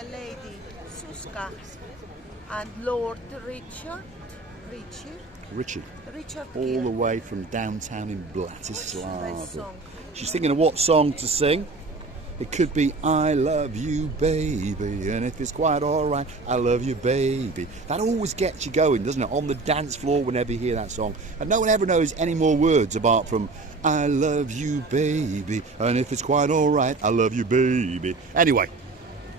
my lady Suska and Lord Richard. All the way from downtown in Bratislava. Nice song. She's thinking of what song to sing. It could be I love you baby, and if it's quite alright, I love you baby. That always gets you going, doesn't it? On the dance floor whenever you hear that song. And no one ever knows any more words apart from I love you baby, and if it's quite alright, I love you baby. Anyway,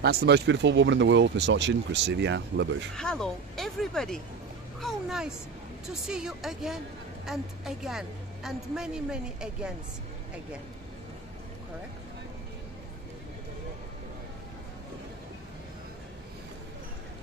that's the most beautiful woman in the world, Miss Ochin, Krasivia Labouf. Hello everybody. How nice to see you again and again and many agains again. Correct?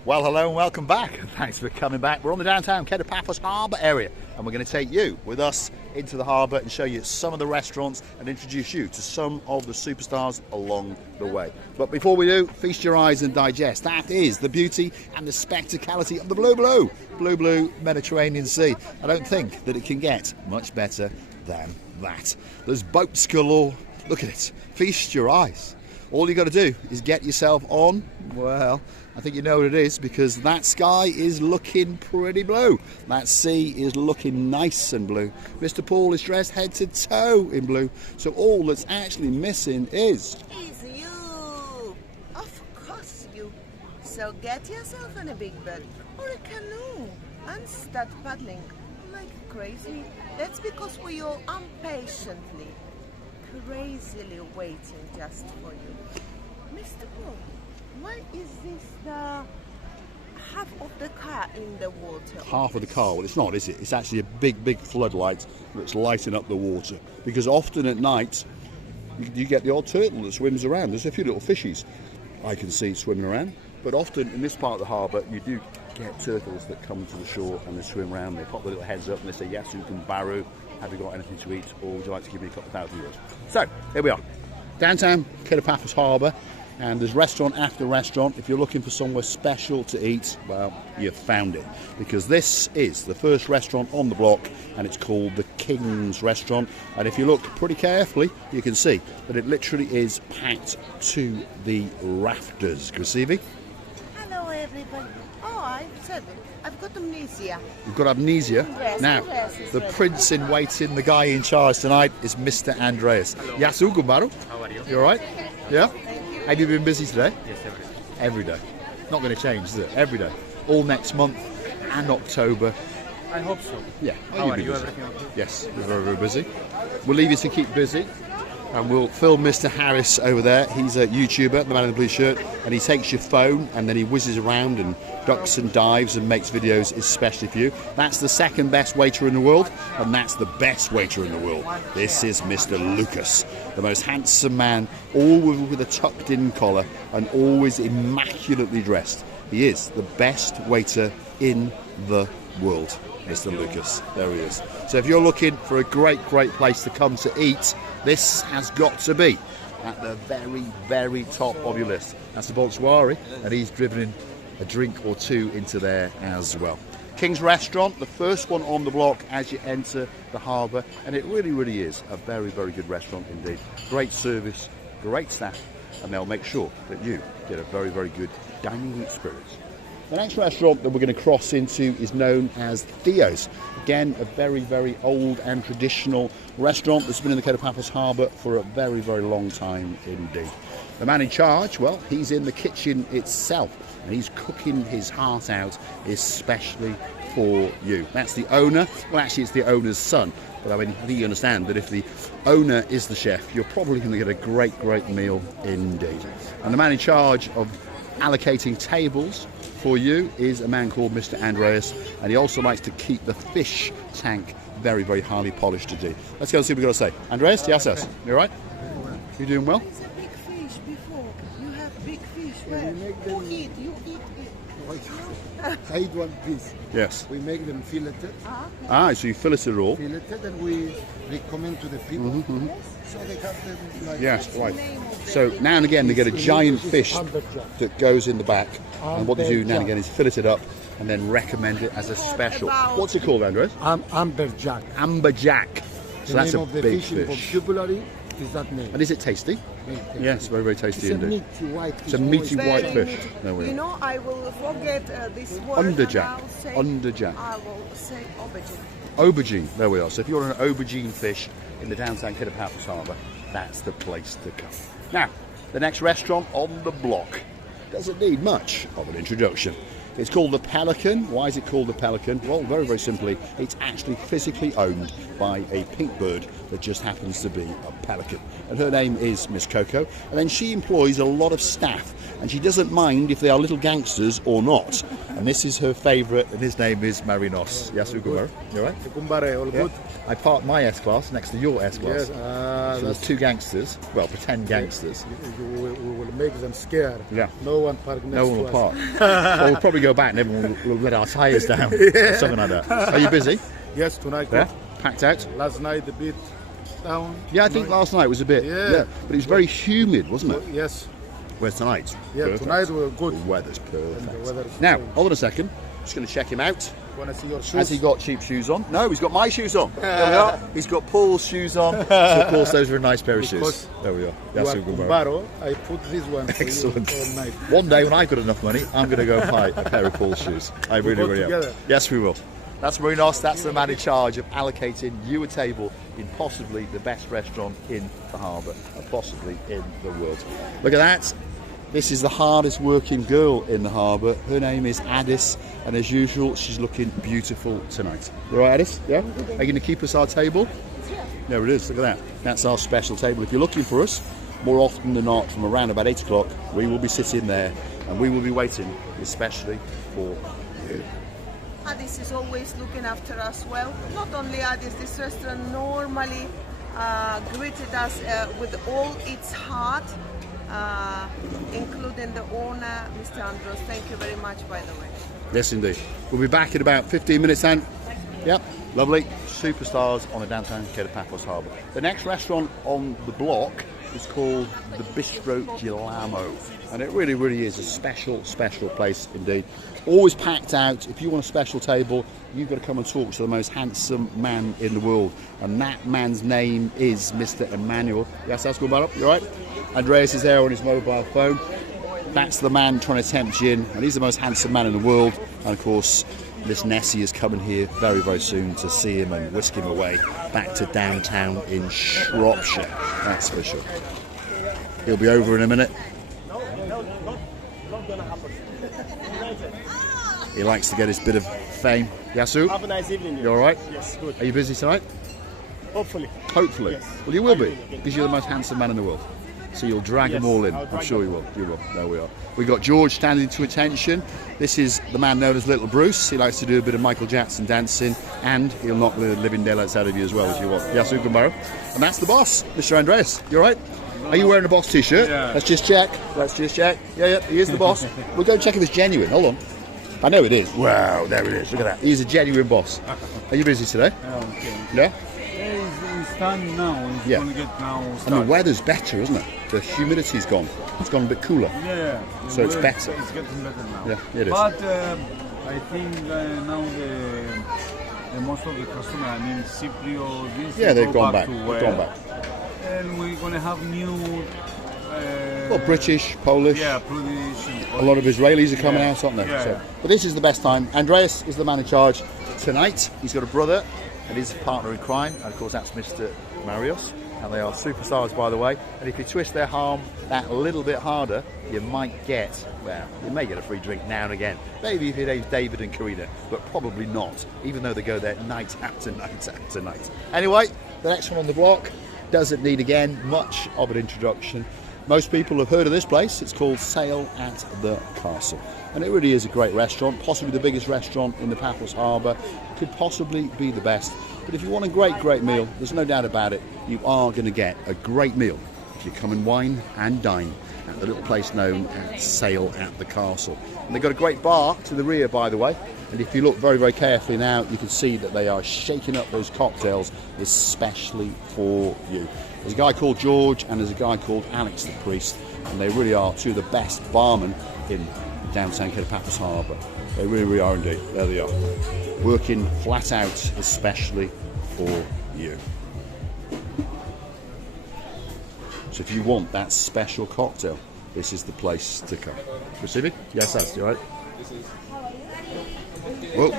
Well, hello and welcome back. Thanks for coming back. We're on the downtown Kato Paphos Harbour area, and we're going to take you with us into the harbour and show you some of the restaurants and introduce you to some of the superstars along the way. But before we do, feast your eyes and digest. That is the beauty and the spectacality of the blue Mediterranean Sea. I don't think that it can get much better than that. There's boats galore. Look at it. Feast your eyes. All you got to do is get yourself on, well, I think you know what it is, because that sky is looking pretty blue. That sea is looking nice and blue. Mr. Paul is dressed head to toe in blue. So all that's actually missing is you. Of course you. So get yourself in a big boat or a canoe and start paddling like crazy. That's because we all impatiently, crazily waiting just for you. Mr. Paul, why is this the half of the car in the water? half of the car. Well, it's not, is it? It's actually a big floodlight that's lighting up the water. Because often at night, you get the odd turtle that swims around. There's a few little fishies I can see swimming around. But often in this part of the harbour, you do get turtles that come to the shore and they swim around. They pop their little heads up and they say, yes, you can Baru. Have you got anything to eat, or would you like to give me a couple of €1,000? So, here we are. Downtown Kato Paphos Harbour, and there's restaurant after restaurant. If you're looking for somewhere special to eat, well, you've found it. Because this is the first restaurant on the block, and it's called the King's Restaurant. And if you look pretty carefully, you can see that it literally is packed to the rafters. Krasivi? Hello, everybody. Oh, I said it. I've got amnesia. You've got amnesia? Yes, Now, yes, the prince in waiting, the guy in charge tonight is Mr. Andreas. Yasu Gumbaru. How are you? You alright? Yeah? Have you been busy today? Yes, Every day. Not going to change, is it? Every day. All next month and October. I hope so. Yeah. How are you? Busy. Everything okay? Yes, we're very busy. We'll leave you to keep busy. And we'll film Mr. Harris over there. He's a YouTuber, the man in the blue shirt, and he takes your phone and then he whizzes around and ducks and dives and makes videos especially for you. That's the second best waiter in the world, and that's the best waiter in the world. This is Mr. Lucas, the most handsome man, always with a tucked in collar and always immaculately dressed. He is the best waiter in the world, Mr. Lucas. There he is. So if you're looking for a great place to come to eat, this has got to be at the very top of your list. That's the Bolswari, and he's driven in a drink or two into there as well. King's Restaurant, the first one on the block as you enter the harbour, and it really is a very good restaurant indeed. Great service, great staff, and they'll make sure that you get a very good dining experience. The next restaurant that we're going to cross into is known as Theo's. Again, a very old and traditional restaurant that's been in the Kato Paphos Harbour for a very long time indeed. The man in charge, well, he's in the kitchen itself and he's cooking his heart out especially for you. That's the owner. Well, actually, it's the owner's son. But I mean, I think you understand that if the owner is the chef, you're probably going to get a great meal indeed. And the man in charge of allocating tables for you is a man called Mr. Andreas, and he also likes to keep the fish tank very highly polished indeed. Let's go and see what we've got to say. Andreas, yes, you all right? You doing well? There's a big fish before. You have big fish. Yeah, we make them, You eat it. I eat one piece. Yes. We make them filleted, So you filleted it all. filleted, and we recommend to the people. So they have them like Yes, right. So now and again they get a giant fish that goes in the back, and what they do now and again is fillet it up and then recommend it as a special. What's it called, Andreas? amberjack. Amberjack. So The that's name a of the big fish in fish. vocabulary is that name. And is it tasty? Yes, very, very tasty It's a indeed. meaty white fish. It's a meaty Very white fish. meaty. There we You are. know, I will forget this word. Underjack. And I'll say, Underjack. I will say aubergine. Aubergine, there we are. So if you want an aubergine fish in the downtown Kato Paphos Harbour, that's the place to come. Now, the next restaurant on the block doesn't need much of an introduction. It's called the Pelican. Why is it called the Pelican? Well, very, very simply, it's actually physically owned by a pink bird that just happens to be a pelican. And her name is Miss Coco. And then she employs a lot of staff, and she doesn't mind if they are little gangsters or not. And this is her favourite, and his name is Marinos. Yes, Ugumar. You all right? Kumbare, all good? I parked my S-Class next to your S-Class. Yes, So there's two gangsters, well, pretend gangsters. we will make them scared. Yeah. No one park next No one to will us. park. Well, we'll probably go back and everyone will let our tyres down. Or something like that. Are you busy? Yes, tonight. Yeah? Packed out? Last night a bit down. Yeah, I think last night was a bit. Yeah. But it was very humid, wasn't it? Yes. Where's tonight? Yeah, Perfect. tonight we're The good. weather's And the perfect. weather is Now, fine. hold on a second. Just going to check him out. Wanna see your shoes? Has he got cheap shoes on? No, he's got my shoes on. There we are. He's got Paul's shoes on. So, of course, those are a nice pair of shoes. Because There we are. You That's are a good one. Kumbaro. I put this one for Excellent. you all night. One day when I've got enough money, I'm going to go buy a pair of Paul's shoes. I really, go really am. together. Yes, we will. That's Marinos. That's the man in charge of allocating you a table in possibly the best restaurant in the harbour, and possibly in the world. Look at that. This is the hardest working girl in the harbour. Her name is Addis, and as usual, she's looking beautiful tonight. You all right, Addis? Yeah? Are you going to keep us our table? There it is. Look at that. That's our special table. If you're looking for us, more often than not, from around about 8 o'clock, we will be sitting there, and we will be waiting, especially for you. Addis is always looking after us well. Not only Addis, this restaurant normally greeted us with all its heart, including the owner, Mr. Andros. Thank you very much, by the way. Yes, indeed. We'll be back in about 15 minutes then. Yep, lovely. Superstars on the downtown Kato Paphos Harbour. The next restaurant on the block is called the Bistro Gilamo. And it really, really is a special, special place indeed. Always packed out. If you want a special table, you've got to come and talk to the most handsome man in the world. And that man's name is Mr. Emmanuel. Yes, that's good, man. You all right? Andreas is there on his mobile phone. That's the man trying to tempt you in, and he's the most handsome man in the world. And of course, Miss Nessie is coming here very, very soon to see him and whisk him away back to downtown in Shropshire. That's for sure. He'll be over in a minute. He likes to get his bit of fame. Yasu, Have a nice evening. you all right? Yes, good. Are you busy tonight? Hopefully. Hopefully. Yes. Well, you will be, because you're the most handsome man in the world. So you'll drag Yes, them all in. I'll I'm drag sure them. you will. You will. There we are. We got George standing to attention. This is the man known as Little Bruce. He likes to do a bit of Michael Jackson dancing, and he'll knock the living daylights out of you as well if you want. Yasu Kumbaro. And that's the boss, Mr. Andreas. You all right? Are you wearing a boss t-shirt? Yeah. Let's just check. Let's just check. Yeah, he is the boss. We'll go and check if it's genuine. Hold on. I know it is. Wow, there it is. Look at that. He's a genuine boss. Are you busy today? Okay. Yeah? It's starting now. It's Yeah. going to get now And the started. weather's better, isn't it? The humidity's gone. It's gone a bit cooler. Yeah. So it's Well, better. It's getting better now. Yeah, it is. But I think now the most of the customer, I mean, Cyprus, this, Yeah, they've go gone back. to They've where- gone back. And we're going to have new. Well, British, Polish. Yeah, British. A lot of Israelis are coming Yeah. out, aren't they? Yeah, So, yeah. but this is the best time. Andreas is the man in charge tonight. He's got a brother and his partner in crime, and of course that's Mr. Marios. And they are superstars, by the way. And if you twist their arm that little bit harder, you might get, well, you may get a free drink now and again. Maybe if your name's David and Karina, but probably not, even though they go there night after night after night. Anyway, the next one on the block doesn't need, again, much of an introduction. Most people have heard of this place. It's called Sail at the Castle. And it really is a great restaurant, possibly the biggest restaurant in the Paphos Harbour. Could possibly be the best. But if you want a great, great meal, there's no doubt about it, you are going to get a great meal if you come and wine and dine at the little place known as Sail at the Castle. And they've got a great bar to the rear, by the way. And if you look very, very carefully now, you can see that they are shaking up those cocktails especially for you. There's a guy called George and there's a guy called Alex the priest, and they really are two of the best barmen in downtown Kato Paphos Harbour. They really, really are indeed. There they are, working flat out especially for you. So if you want that special cocktail, this is the place to come. Receiving? Yes, that's you right. Well,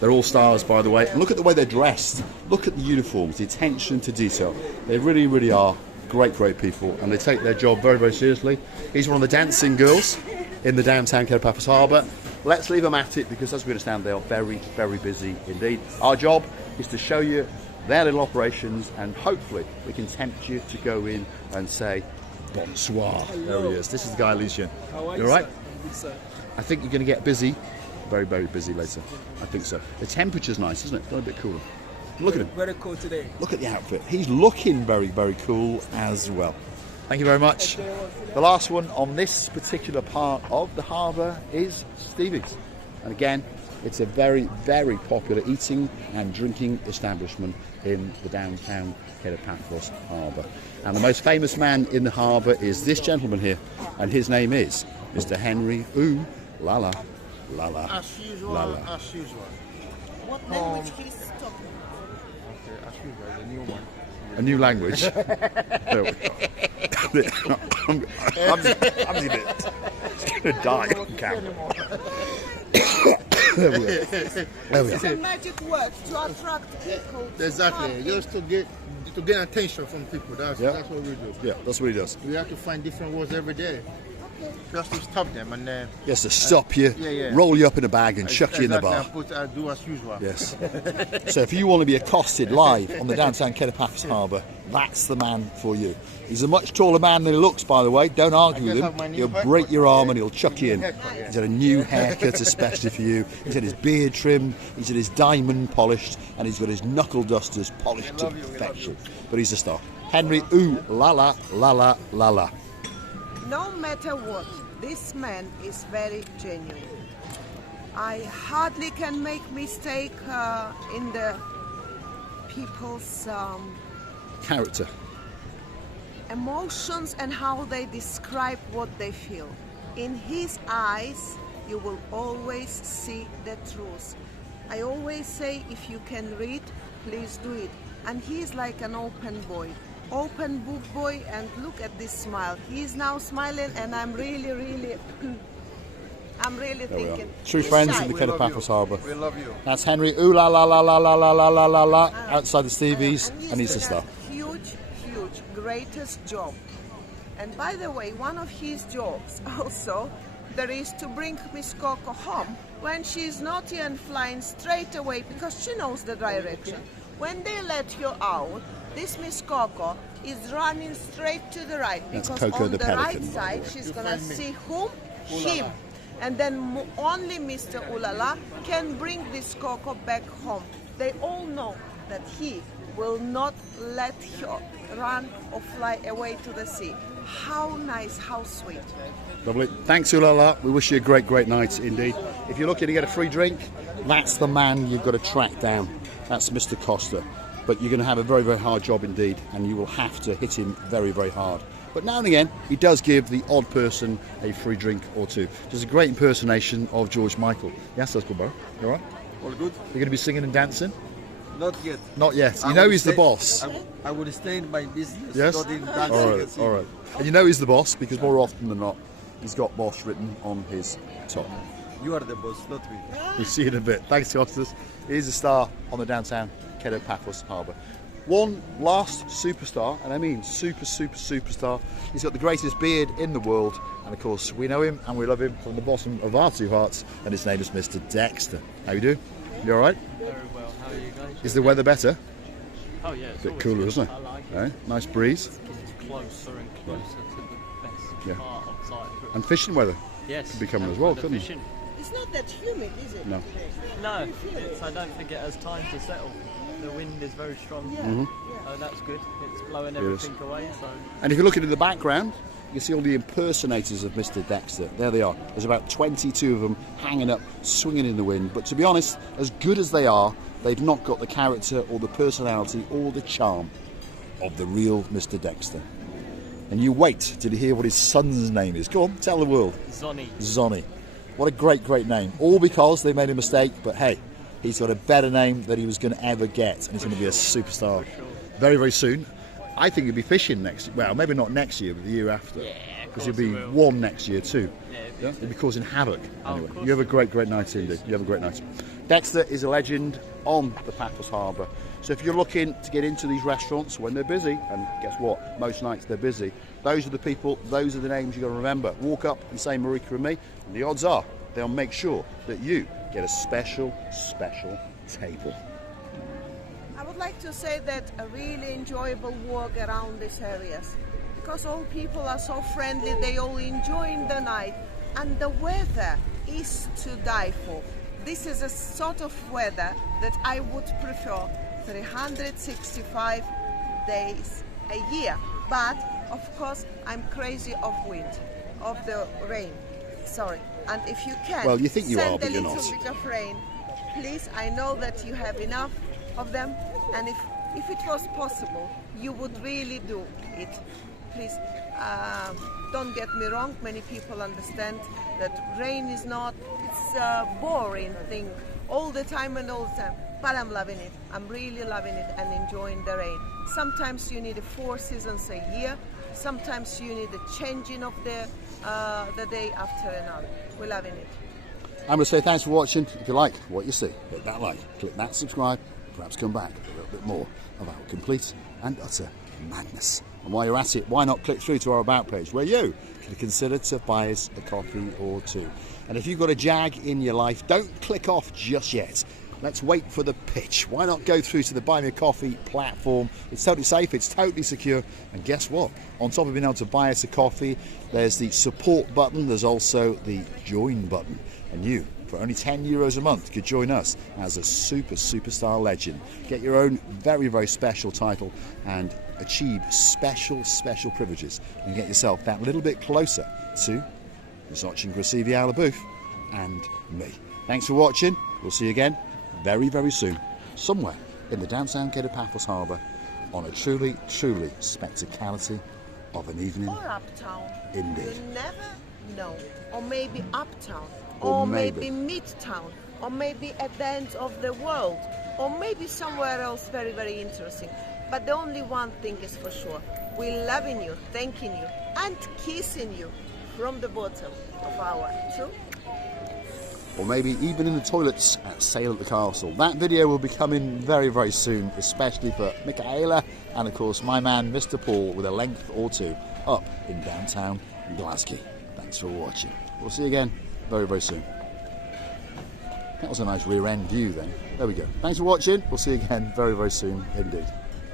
they're all stars, by the way. And look at the way they're dressed. Look at the uniforms, the attention to detail. They really, really are great, great people, and they take their job very, very seriously. He's one of the dancing girls in the downtown Kato Paphos Harbour. Let's leave them at it, because as we understand, they are very, very busy indeed. Our job is to show you their little operations, and hopefully we can tempt you to go in and say bonsoir. There he is. This is the guy, Lucien. How are you all right? Sir? I think you're going to get busy, very, very busy later. I think so. The temperature's nice, isn't it? It's got a bit cooler. Look at him. Very cool today. Look at the outfit. He's looking very, very cool as well. Thank you very much. The last one on this particular part of the harbour is Stevie's. And again, it's a very, very popular eating and drinking establishment in the downtown Kato Paphos Harbour. And the most famous man in the harbour is this gentleman here, and his name is Mr. Henry Ooh Lala Lala. As usual, Lala. as usual. What language he's talking? Okay, as usual, the new one. A new language. There we go. I'm going to die on camera. There we are. There we It's are. a magic word to attract people. Exactly, just to get attention from people. That's what we do. Yeah, that's what he does. We have to find different words every day, just to stop them and. Yes, to stop you, yeah. roll you up in a bag and chuck you in the bar. And put do as usual. Yes. So if you want to be accosted live on the downtown Kato Paphos Harbour, that's the man for you. He's a much taller man than he looks, by the way. Don't argue with him. He'll break your arm and he'll chuck you in. He's had a new haircut especially for you. He's had his beard trimmed, he's had his diamond polished, and he's got his knuckle dusters polished to perfection. But he's a star. Henry Ooh Lala Lala Lala. No matter what, this man is very genuine. I hardly can make mistake in the people's Character. emotions and how they describe what they feel. In his eyes, you will always see the truth. I always say, if you can read, please do it. And he's like an open boy. Open book boy, and look at this smile. He's now smiling, and I'm really thinking. True he's friends shy. in the Kato Paphos Harbour. We love you. That's Henry Ooh La La La La La La La La La La outside the Stevie's, and he's a got star. Huge, greatest job. And by the way, one of his jobs also, there is to bring Miss Coco home when she's naughty and flying straight away, because she knows the direction. When they let you out, this Miss Coco is running straight to the right, That's because Coco on the the Pelican, right by the side way. she's gonna see whom? Him. And then only Mr. Ulala can bring this Coco back home. They all know that he will not let her run or fly away to the sea. How nice, how sweet. Lovely. Thanks, Ulala. We wish you a great, great night indeed. If you're looking to get a free drink, that's the man you've got to track down. That's Mr. Costa. But you're going to have a very, very hard job indeed, and you will have to hit him very, very hard. But now and again, he does give the odd person a free drink or two. There's a great impersonation of George Michael. Yes, that's good, bro. You all right? All good? You're going to be singing and dancing? Not yet. Not yet. You I know will he's the stay- boss. I will stay in my business, Yes? not in dancing. All and right, singing. all right. And you know he's the boss because more often than not, he's got boss written on his top. You are the boss, not me. We'll see you in a bit. Thanks, Costas. He's a star on the downtown Kato Paphos Harbour. One last superstar, and I mean superstar. He's got the greatest beard in the world, and of course we know him and we love him from the bottom of our two hearts, and his name is Mr. Dexter. How you doing? You all right? Very well. How are you guys? Is the weather better? Oh yeah, it's Bit always cooler, good. isn't it? I like Eh? it. Nice breeze. It's closer and closer to the best Yeah. part of Cyprus. And fishing weather. Yes, could be coming and as well, the couldn't it? fishing. It's not that humid, is it? No. No, it's, I don't think it has time to settle. The wind is very strong. Mm-hmm. So that's good. It's blowing It is. everything away. So And if you're looking in the background, you can see all the impersonators of Mr. Dexter. There they are. There's about 22 of them hanging up, swinging in the wind. But to be honest, as good as they are, they've not got the character or the personality or the charm of the real Mr. Dexter. And you wait till you hear what his son's name is. Go on, tell the world. Zonny. Zonny. What a great, great name. All because they made a mistake, but hey, he's got a better name than he was going to ever get, and he's going to be a superstar very, very soon. I think you'll be fishing next. Well, maybe not next year, but the year after. Yeah, because you'll be warm next year too. Yeah, You'll be causing havoc. Oh, Anyway, of course. you have a great night indeed. You have a great night. Dexter is a legend on the Paphos Harbour. So if you're looking to get into these restaurants when they're busy, and guess what? Most nights they're busy. Those are the people, those are the names you've got to remember. Walk up and say Marika and me, and the odds are they'll make sure that you get a special table. I would like to say that a really enjoyable walk around these areas, because all people are so friendly, they all enjoying the night, and the weather is to die for. This is a sort of weather that I would prefer 365 days a year. But of course, I'm crazy of wind, of the rain. Sorry. And if you can, Well, you think you send are, but a you're little not. bit of rain, please. I know that you have enough of them, and if it was possible, you would really do it. Please, don't get me wrong. Many people understand that rain is not, it's a boring thing all the time and all the time. But I'm loving it. I'm really loving it and enjoying the rain. Sometimes you need 4 seasons a year. Sometimes you need a changing of the day after another. We're loving it. I'm going to say thanks for watching. If you like what you see, hit that like, click that subscribe, perhaps come back for a little bit more of our complete and utter madness. And while you're at it, why not click through to our About page where you can consider to buy us a coffee or two. And if you've got a jag in your life, don't click off just yet. Let's wait for the pitch. Why not go through to the Buy Me a Coffee platform? It's totally safe, it's totally secure, and guess what? On top of being able to buy us a coffee, there's the support button, there's also the join button. And you, for only €10 a month, could join us as a superstar legend. Get your own very special title and achieve special privileges, and get yourself that little bit closer to Misoch and Grasivi Alaboof and me. Thanks for watching. We'll see you again very soon, somewhere in the downtown Kato Paphos Harbour, on a truly spectacality of an evening. Or uptown. Indeed. You never know. Or maybe uptown. Or maybe midtown. Or maybe at the end of the world. Or maybe somewhere else very interesting. But the only one thing is for sure. We're loving you, thanking you, and kissing you from the bottom of our true. Or maybe even in the toilets at Sail at the Castle. That video will be coming very soon, especially for Michaela and of course my man Mr. Paul, with a length or two up in downtown Glasgow. Thanks for watching. We'll see you again very soon. That was a nice rear end view then. There we go. Thanks for watching. We'll see you again very soon indeed.